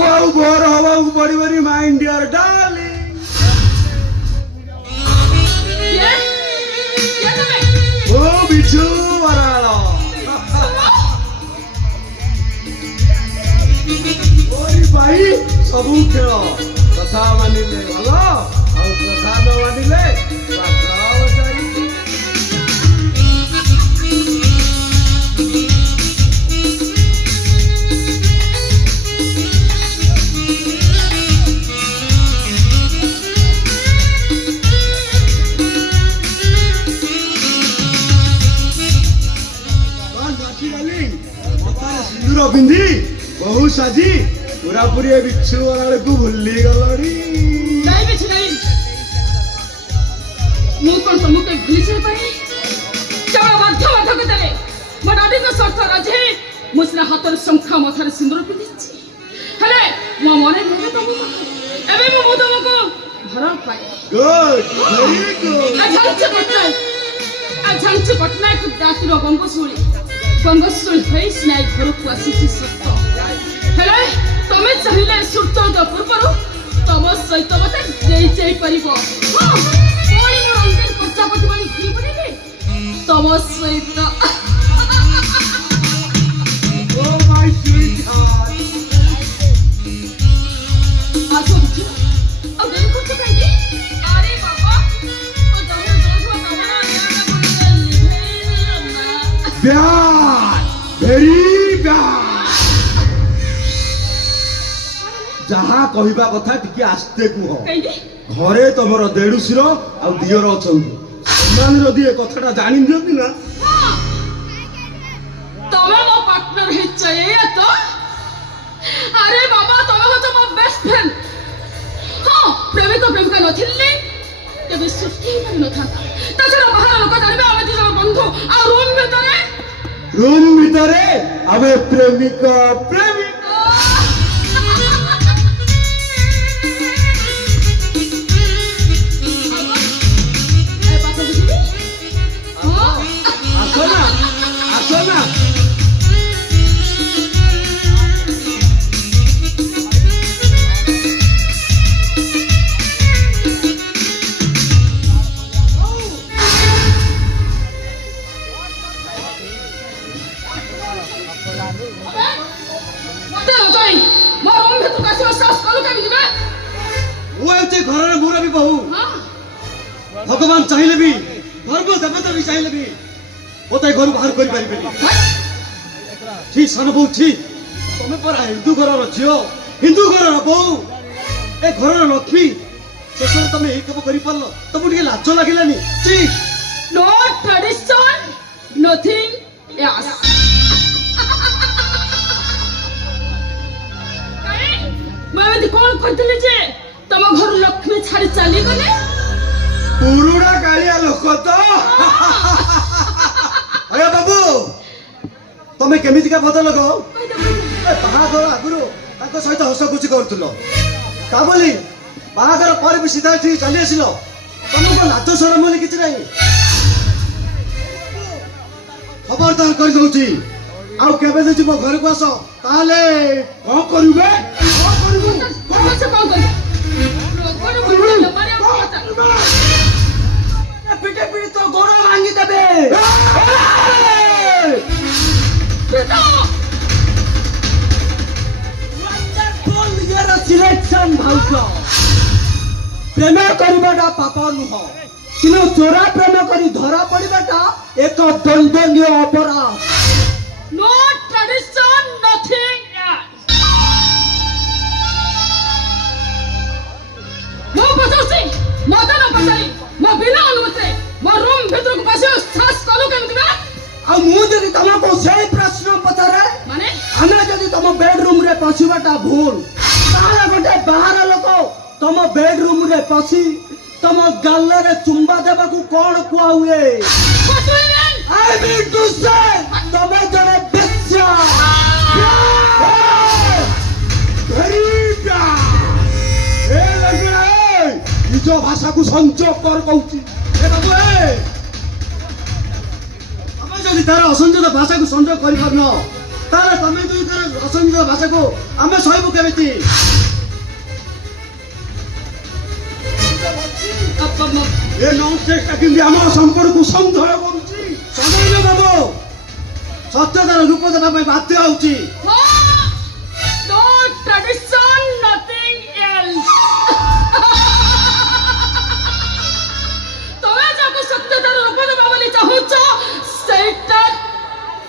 को आउ बोर हवा पड़ोनी माय डियर डार्लिंग। ओ बिच्छू बराल ओरी भाई सबू खेल कथा मानिले भल आ कथा न मानिले बिंदी बहु साजी पूरा पूरी बिच्छू वाला को भूली गलड़ी नहीं बिछ नहीं मु कोन तुमके भूली से पाई केवल बाध्य बाधक देले मो डाडी को शर्त राजे मुसना हाथर शंखा मथर सिंदूर पिदिछि हेले मो मने नहीं तुम एबे मो तुमको भरल पाए गुड वेरी गुड अझंच पटनायक दातिर गंगसूली है स्नाई घर को आसी सत हेले तमे चाहिए सूर्योदय पूर्व तम सहित मत जाई परिबो हां कोई न रंगीन प्रजापति वाली घुरी पड़े तम सहित ओ माय स्वीट हार्ट आसो बिच्छू अब देर को कहीं अरे बाबा तो जरूर जोशो तमरा याना ब्याड वेरी ब्याड जहाँ कहवा कथा टिके आस्ते कह घरे तुमर देड़ुशीर आ दियर अच्छा जदि ए कथा जानी दिखती ना तमे मो पार्टनर है चाहिए तो अरे बाबा तमे हो तो मो बेस्ट फ्रेंड हां प्रेमिक प्रेमिका नथिले केबे सृष्टि ही न था ताछड़ा बाहर लोक जानबे आमे दी जन बंधु आ रूम भीतरे आमे प्रेमिक प्रेमिक घर मुरबी बहु भगवान चाहिए भी धर्म देवता भी चाहिए भी होता घर बाहर कर पारि ठीक सन बहु ठीक तुम परा हिंदू घर झील हिंदू घर बहु ए घर लक्ष्मी शेष तुम यही कम कर तुमको टे लाज लगे नो ट्रेडिशन नथिंग एल्स मैं कौन करथिले जे तम घर लक्ष्मी छाड़ी चली गले पुरुड़ा कालिया लोक तो अरे बाबू तमे केमिति का पता लगो बाहागर आगुरु ताको सहित हस खुशी करथुलो ता बोली बाहागर पर भी सीधा ठीक चली आसिलो तुमको लाज शरम बोली किछि नहीं खबरदार कर दउची आउ केबे जे मो घर को आस ताले कोन करिवे कौन से कौन कर पिटे पिटे तो गोड़ भांगी देबे वंडरफुल योर सिलेक्शन भाउको प्रेम करबाटा पाप नुह किनु चोरा प्रेम करी धरा पड़िबाटा एक दंडनीय अपराध नो ट्रेडिशन नथिंग मो पचासी मदन पचारी मो बिना अनुमति मो रूम भीतर को पसे सास कलु केमति बा आ मु जदि तमको सेही प्रश्न पचारे माने हमें जदि तम बेडरूम रे पसिबाटा भूल ताला गोटे बाहर लोक तम बेडरूम रे पसी तम गाल रे चुंबा देबा को कोन कुआ हुए आई मीन टू से तमे जने बेच्चा गरीब ए लगना निज भाषा को संचय कर कहूची ए बाबू ए हम जदि तार असंजत भाषा को संचय कर पारन ତାହେଲେ ତମେ ଦୁଇଙ୍କର ଅସଂଖ୍ୟ ଭାଷାକୁ ଆମେ ସହିବୁ କେମିତି? ଏ ନଉଚେଷ୍ଟା କେମିତି ଆମ ସମ୍ପର୍କକୁ ସନ୍ଦେହ କରୁଛି? ସଦୈବ ବାବୁ ସତ୍ୟତାର ରୂପ ଦେବା ପାଇଁ ବାଧ୍ୟ ହଉଛି। No tradition, nothing else. ତମେ ଯାକୁ ସତ୍ୟତାର ରୂପ ଦେବା ବୋଲି ଚାହୁଁଛ ସେଇଟା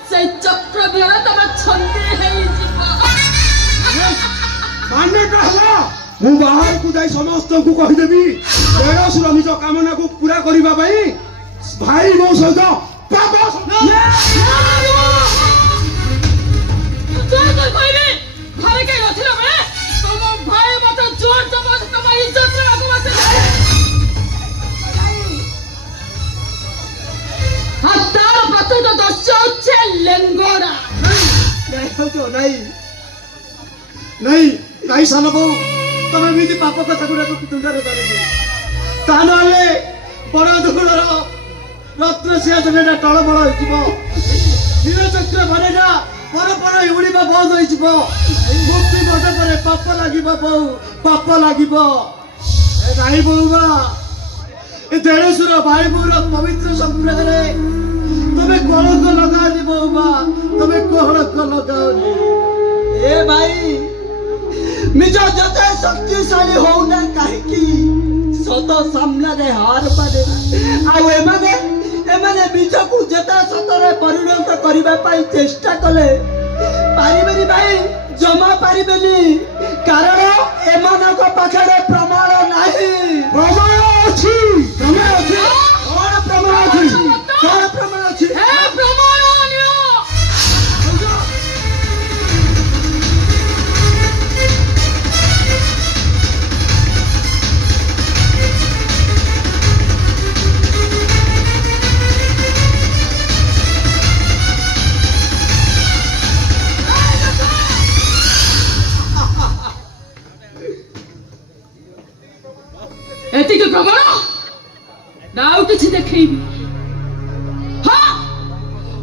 ସେଇ ଚକ୍ର ବିହାର ତମେ ଛନ୍ଦି ହେଇଯିବ। ମାନ୍ୟଟା ହେଲା ମୁଁ ବାହାରକୁ ଯାଇ ସମସ୍ତଙ୍କୁ କହିଦେବି ଦେଢ଼ଶୁର ନିଜ କାମନାକୁ ପୁରା କରିବା ପାଇଁ ଭାଇ ମୋ ସହିତ ପାପ କହିବି ଘରେ କେହି ନଥିଲା ବେଳେ ତମ ଭାଇ ମତେ ଜୋର ଜବରଦସ୍ତ ତମ ଇଜ୍ଜତରେ ଆଗ ବସିଲେ। ଆଉ ତାର ପ୍ରତ୍ୟେକ ଦର୍ଶ ହচ্ছে ଲେଙ୍ଗଡା। ନାଇଁ ନାଇଁ ନାଇଁ ସାନ ବୋଉ ତମେ ଏମିତି ପାପ କଥା ଗୁଡାକ ତୁଣ୍ଡରେ କରିବ ତା ନହେଲେ ବଡ ଦୁଗୁଳର ରତ୍ନ ସିଂହାସନଟା ଟଳମଳ ହେଇଯିବ। ନୀଳଚକ୍ର ଘରେଟା ପରପର ଉଡ଼ିବା ବନ୍ଦ ହେଇଯିବ। ମୁକ୍ତି ମଣ୍ଡପରେ ପାପ ଲାଗିବ ବୋଉ ପାପ ଲାଗିବ। ନାଇଁ ବୋଉ ମା ଏ ଦେଢ଼ଶୁର ଭାଇ ବୋଉର ପବିତ୍ର ସମ୍ପର୍କରେ ତମେ କଳଙ୍କ ଲଗାଅନି ବୋଉ ମା ତମେ କଳଙ୍କ ଲଗାଅନି। ଏ ଭାଇ ନିଜ ଯେତେ ଶକ୍ତିଶାଳୀ ହଉନା କାହିଁକି ସତ ସାମ୍ନାରେ ହାର ପାରେ। ଆଉ ଏମାନେ ନିଜକୁ ଯେତେ ସତରେ ପରିଣତ କରିବା ପାଇଁ ଚେଷ୍ଟା କଲେ ପାରିବେନି ଭାଇ, ଜମା ପାରିବେନି। କାରଣ ଏମାନଙ୍କ ପାଖରେ ପ୍ରମାଣ ନାହିଁ। ପ୍ରମାଣ ଅଛି ପ୍ରମାଣ ଅଛି କଣ ପ୍ରମାଣ ଅଛି? କଣ ପ୍ରମାଣ ଅଛି? ଏତିକି ପ୍ରମାଣ ନା ଆଉ କିଛି ଦେଖେଇବି? ହଁ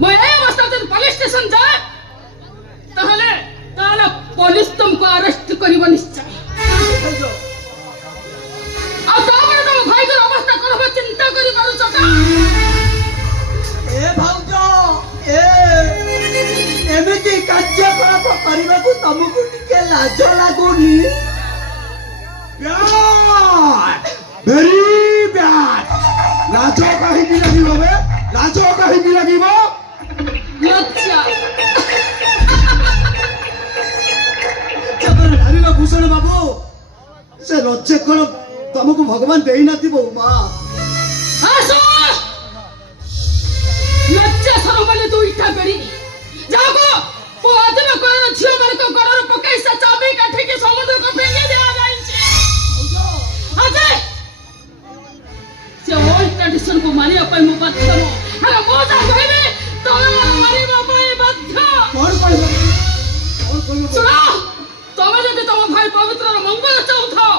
ମୁଁ ଏ ଅବସ୍ଥା ଯଦି ପୋଲିସ ଷ୍ଟେସନ ଯାଏ ତାହେଲେ ପୋଲିସ ତୁମକୁ ଆରେଷ୍ଟ କରିବ ନିଶ୍ଚୟ। ଆଉ ତାପରେ ତମ ଭାଇଙ୍କର ଅବସ୍ଥା କଣ ହବ ଚିନ୍ତା କରିପାରୁଛ ନା? ଏ ଭାଉଜ ଏମିତି କାର୍ଯ୍ୟକଳାପ କରିବାକୁ ତମକୁ ଟିକେ ଲାଜ ଲାଗୁନି? Very bad. ଲାଜ କାହିଁକି ଲାଗିବ ବେ? ଲାଜ କାହିଁକି ଲାଗିବ? ଲଜ୍ଜା। ନାରୀର ଭୂଷଣ ବାବୁ ସେ ଲଜ୍ଜା କଣ ତମକୁ ଭଗବାନ ଦେଇନାହାନ୍ତି ବୋଉ ମା? ଲଜ୍ଜା ସରମାନେ ଦୁଇଟା ବେଡ଼ି ଯାହାକୁ ଆଦିମ କଳର ଝିଅ ମାନଙ୍କ ଗଡ଼ରେ ପକାଇ ସେ ଚାବି କାଠିକି ସମୁଦ୍ରକୁ ଫିଙ୍ଗି ଦିଆଯାଇଛି। ସେ ଓଲ୍ଡ ଟ୍ରାଡିସନକୁ ମାନିବା ପାଇଁ ମୁଁ ବାଧ୍ୟ ନୁହଁ। ହେଲେ ମୁଁ ଯାହା କହିବି ତମେ ମାନିବା ପାଇଁ ବାଧ୍ୟ। ଶୁଣ, ତମେ ଯଦି ତମ ଭାଇ ପବିତ୍ରର ମଙ୍ଗଳ ଚାହୁଁଥାଅ,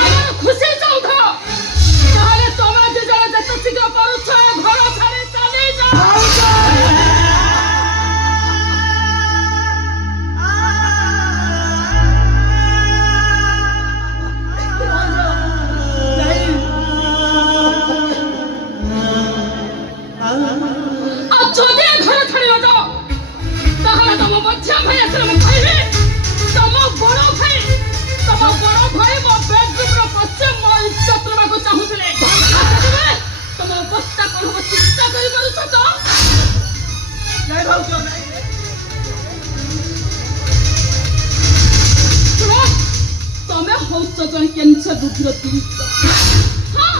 ଆମର ଖୁସି ଚାହୁଁଥାଅ, ତାହେଲେ ତମେ ଦି ଜଣ ଯେତେ ଶୀଘ୍ର ପାରୁଛ ଘର ଛାଡ଼ି ଚାଲିଯାଅ। ଆଉ ଯଦି ଘର ଛାଡ଼ି ନ ଯାଅ ତାହେଲେ ତମ ମଝିଆ ଭାଇ ଆସିଲେ ମୁଁ କହିବି ତମ ବଡ଼ ଭାଇ ମୋ ବେଡରୁମର ପଶ୍ଚିମ ମୋ ଇଜ୍ଜତ ନେବାକୁ ଚାହୁଁଥିଲେ। ତମ ଅବସ୍ଥା କଣ ହବ ଚିନ୍ତା କରିପାରୁଛ ତ? ଶୁଣ, ତମେ ହଉଛ ଜଣେ କ୍ୟାନ୍ସର ବୁଦ୍ଧିର ପୀଡ଼ିତ। ହଁ,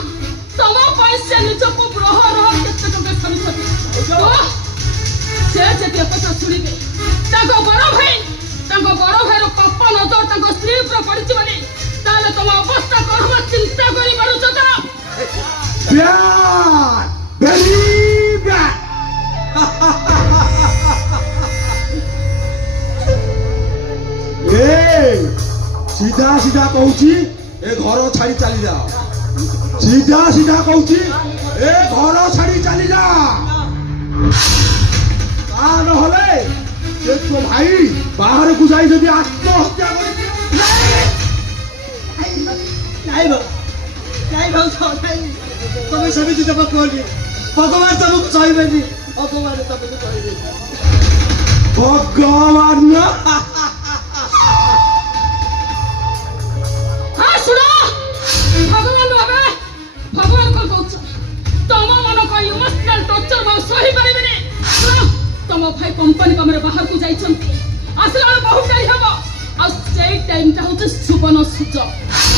ତମ ପାଇଁ ସେ ନିଜକୁ ରହ କେତେ ଟଙ୍କା ସାରୁଛନ୍ତି। ସେ ଯଦି କଥା ଶୁଣିବେ ତାଙ୍କ ବଡ଼ ଭାଇର ପାପ ନଜର ତାଙ୍କ ସ୍ତ୍ରୀ ଉପରେ ପଡ଼ିଛି ବୋଲି ତାହେଲେ ତମ ଅବସ୍ଥା କଣ ହବ ଚିନ୍ତା କରିପାରୁଛ ତ? सीधा सीधा कहूची ए घर छाड़ी चली जा। सीधा सीधा कहूची ए घर छाड़ी चली जा। ସେ ତୋ ଭାଇ ବାହାରକୁ ଯାଇ ଯଦି ଆତ୍ମହତ୍ୟା କରିଛି ନାଇଁ ଭାଉଜ ନାଇଁ ତମେ ସେମିତି ଜମା କୁହନି ଭଗବାନ ତମକୁ ସହିବେନି ଭଗବାନ ତମକୁ କହିବେ ଭଗବାନ ହଁ ଶୁଣ ଭଗବାନ ଭାବେ ଭଗବାନ କଣ କହୁଛ ତମ ମାନଙ୍କ ଇମୋସନାଲ ଟର୍ଚର ମୁଁ ସହି ପାରିବିନି ଶୁଣ ତମ ଭାଇ କମ୍ପାନୀ କାମରେ ବାହାରକୁ ଯାଇଛନ୍ତି ଆସିଲା ବେଳେ ବହୁତ ଡେରି ହବ ଆଉ ସେଇ ଟାଇମଟା ହଉଛି ସୁବର୍ଣ୍ଣ ସୁଯୋଗ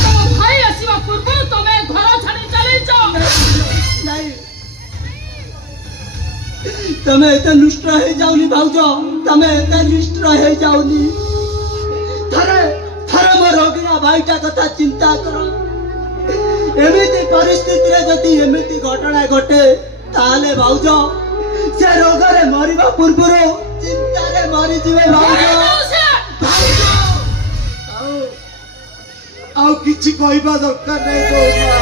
ତମ ଭାଇ ଆସିବା ପୂର୍ବରୁ ତମେ ଘର ଛାଡି ଚାଲିଛ ନାଇଁ ତମେ ଏତେ ନୁଷ୍ଟ ହେଇଯାଉନି ଭାଉଜ ତମେ ଏତେ ନୁଷ୍ଟ ହେଇଯାଉନି ଥରେ ଥରେ ମୋ ରୋଗିଣା ଭାଇଟା କଥା ଚିନ୍ତା କର ଏମିତି ପରିସ୍ଥିତିରେ ଯଦି ଏମିତି ଘଟଣା ଘଟେ ତାହେଲେ ଭାଉଜ ସେ ରୋଗରେ ମରିବା ପୂର୍ବରୁ ଚିନ୍ତାରେ ମରିଯିବେ ଭାଉଜ ଆଉ କିଛି କହିବା ଦରକାର ନାହିଁ କହୁମା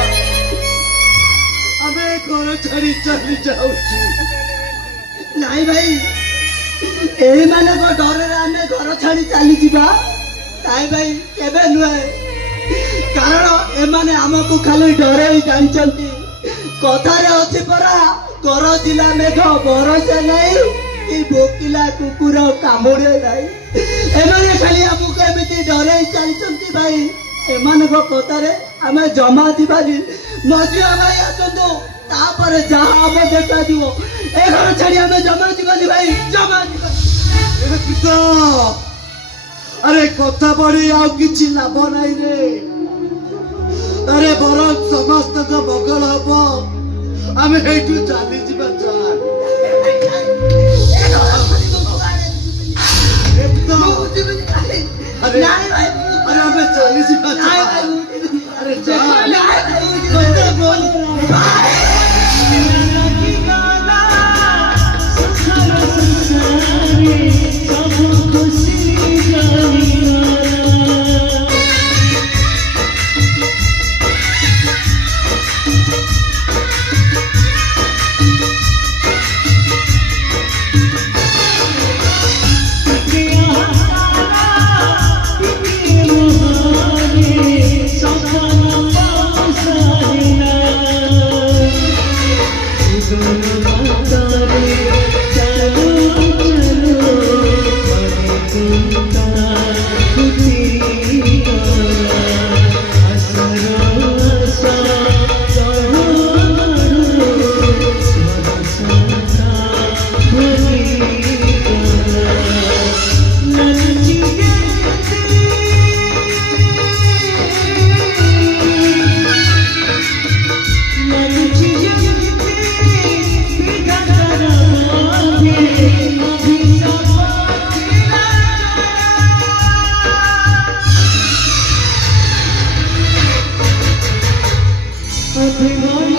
ଆମେ ଘର ଛାଡି ଚାଲି ଯାଉଛୁ ନାଇଁ ଭାଇ ଏଇମାନଙ୍କ ଡରରେ ଆମେ ଘର ଛାଡି ଚାଲିଯିବା ନାଇଁ ଭାଇ କେବେ ନୁହେଁ କାରଣ ଏମାନେ ଆମକୁ ଖାଲି ଡରେଇ ଜାଣିଛନ୍ତି କଥାରେ ଅଛି ପରା ଗରଜିଲା ମେଘ ବରସେ ନାହିଁ କି ଭୋକିଲା କୁକୁର କାମୁଡେ ନାହିଁ ଏମାନେ ଖାଲି ଆମକୁ ଏମିତି ଡରେଇ ଚାଲିଛନ୍ତି ଭାଇ ଏମାନଙ୍କ କଥାରେ ଆମେ ଜମା ଯିବାନି ମଝିଆ ଭାଇ ଆସନ୍ତୁ ତାପରେ ଯାହା ହବ ଦେଖାଯିବ ଏ ଘର ଛାଡି ଆମେ ଜମା ଯିବାନି ଭାଇ ଜମା ଯିବାନି ଆରେ କଥା ପଡି ଆଉ କିଛି ଲାଭ ନାହିଁ ରେ ଆରେ ବରଂ ସମସ୍ତଙ୍କ ମଙ୍ଗଳ ହବ ଆମେ ଏଇଠୁ ଚାଲିଯିବା ଚାଲ ଆରେ ଆରେ ଆମେ ଚାଲିଯିବା ଆରେ अभिमान